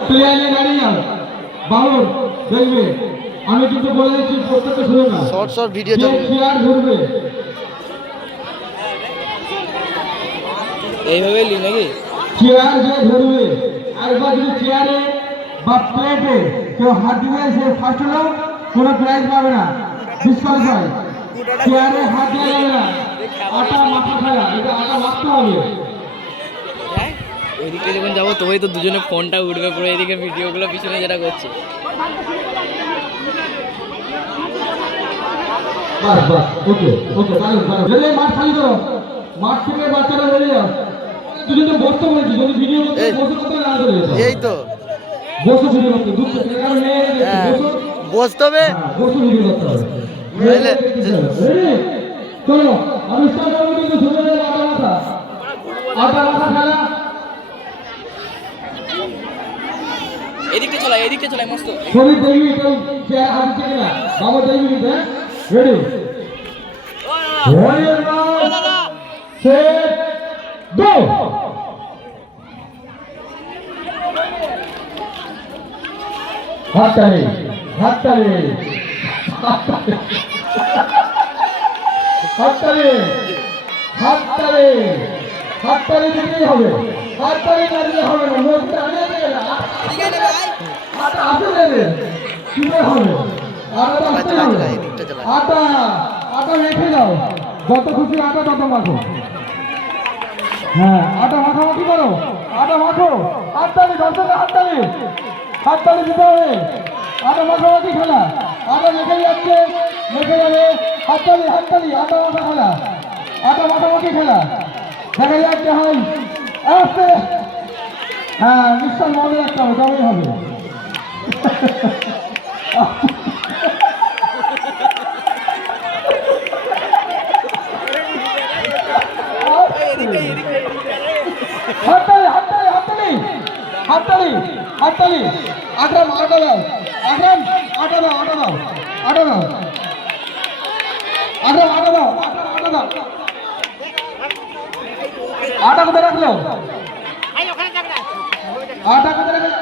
প্লেয়ারে দাঁড়িয়ে যাও বাবুর দেখবে আমি কিন্তু বলে দিচ্ছি প্রত্যেকটা শুনে না শর্ট শর্ট ভিডিও যে চলবে চেয়ার ধরবে এইভাবে লি নাকি চেয়ার যে ধরবে একবার যদি চেয়ারে বা প্লেটে কেউ হাত দিবে সে ফার্স্ট হলো কোনো প্রাইজ পাবে না ডিসকাউন্ট চেয়ারে হাত দেওয়া যাবে না আটা মাথা খেলা এটা আটা মাখতে হবে ওইদিকে যখন যাবো তবেই তো দুজনে ফোনটা উঠবে পুরো এদিকে ভিডিওগুলো পিছনে যেটা করছে বাস বাস ওকে ওকে দাঁড়ান দাঁড়ান যদি মাঠ খালি করো মাঠ থেকে বাচ্চারা বেরিয়ে যাও দুজন তো বসতে বলেছি যদি ভিডিও করতে বসে করতে না চলে যেত এই তো বসে ভিডিও করতে দুঃখ কারণ বসতে হবে বসে ভিডিও করতে হবে চলো আমি স্টার্ট করবো কিন্তু শুনে যাবো আটা মাথা খেলা এদিকে চলাই মস্ত ছবি দেখবি কেউ চেয়ার হাত দিচ্ছে কিনা বাবা দেখবি কিন্তু রেডি সেট গো হাততালি হাততালি হাততালি হাততালি হাততালি দিতেই হবে হাততালি না দিলে হবে না মুখটা আনিয়ে দেবে না আটা আসে দেবে কিভাবে হবে আটা আসতে হবে আটা আটা রেখে দাও যত খুশি আটা তত মাখো হ্যাঁ আটা মাখামাখি করো আটা মাখো হাততালি দর্শকের হাততালি হাততালি দিতে হবে আটা মাখামাখি খেলা আটা মেখে যাচ্ছে মেখে যাবে হাততালি হাততালি আটা মাখা খেলা আটা মাখামাখি খেলা দেখা যাচ্ছে হয় আসতে হ্যাঁ নিশ্চয় মনে রাখতে হবে তবেই হবে হাততালি হাততালি হাততালি হাততালি হাততালি আকরাম আটা দাও আকরাম আটা দাও আটা দাও আটা দাও আকরাম আটা দাও আকরাম আটা দাও আটা কোথায় রাখলো আটা কোথায় রাখলো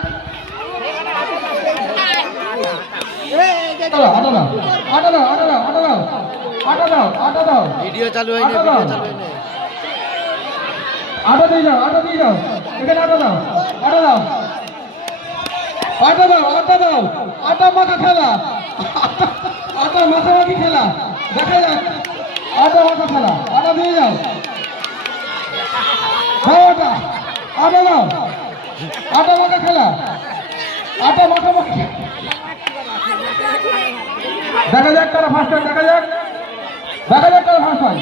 আটা দাও আটা দাও আটা দাও আটা দাও আটা দাও আটা দাও ভিডিও চালু হয়নি ভিডিও চালু হয়নি আটা দিয়ে যাও আটা দিয়ে যাও এখানে আটা দাও আটা দাও আটা দাও আটা দাও আটা মাখা খেলা আটা মাখামাখি খেলা দেখা যাক আটা মাখা খেলা আটা দিয়ে যাও দাও আটা আটা দাও আটা মাখা খেলা আটা মাখামাখি দেখা যাক তারা ফার্স্ট হয় দেখা যাক তারা ফার্স্ট হয়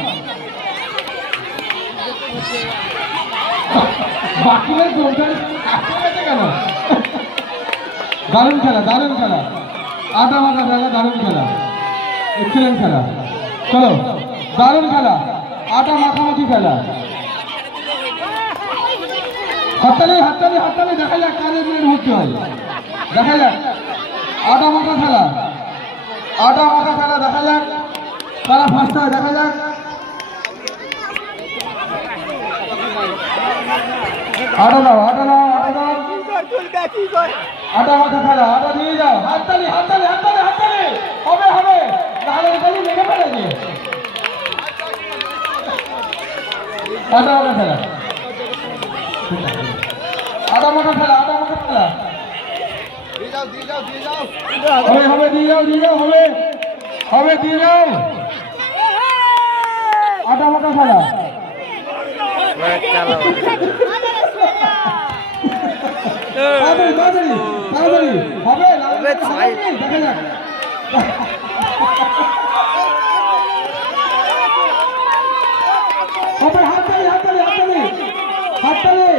বাকিদের জোরদার কেন দারুণ খেলা আটা মাখা খেলা দারুণ খেলা এক্সেলেন্ট খেলা চলো দারুণ খেলা আটা মাখামাখি খেলা হাততালি হাততালি হাততালি দেখা যাক কাজে দিয়ে ভর্তি হয় দেখা যাক আটা মাখা খেলা দেখা যাক তারা ফার্স্ট হয় দেখা যাক আটা দাও আটা দাও আটা দাও আটা মাখা খেলা আটা দিয়ে যাও হাততালি হাততালি হাততালি হাততালি হবে হবে নাহলে এখানে লেগে পড়ে যে আটা মাখা খেলা আটা মাখা খেলা হবে হবে দিয়ে যাও হবে হবে দিয়ে যাও আটা মাখা খেলা তাড়াতাড়ি হবে দেখা যাক হবে হাততালি হাততালি হাততালি হাততালি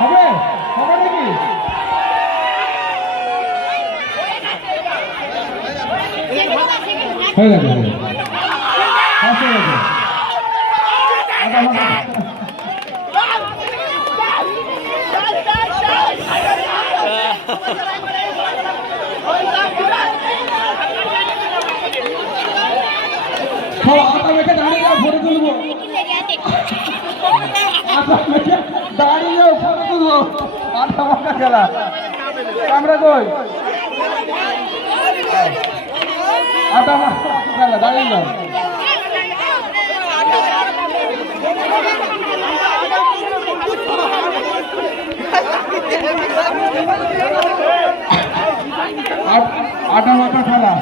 হবে হবে নাকি হয়ে গেছে আটা মেখে দাঁড়িয়ে যাও, ফটো তুলবো। আটা মেখে দাঁড়িয়ে যাও, ফটো তুলবো। আটা মাখা খেলা। ক্যামেরা কই? আটা মাখা খেলা, দাঁড়িয়ে যাও। আটা মাখা খেলা।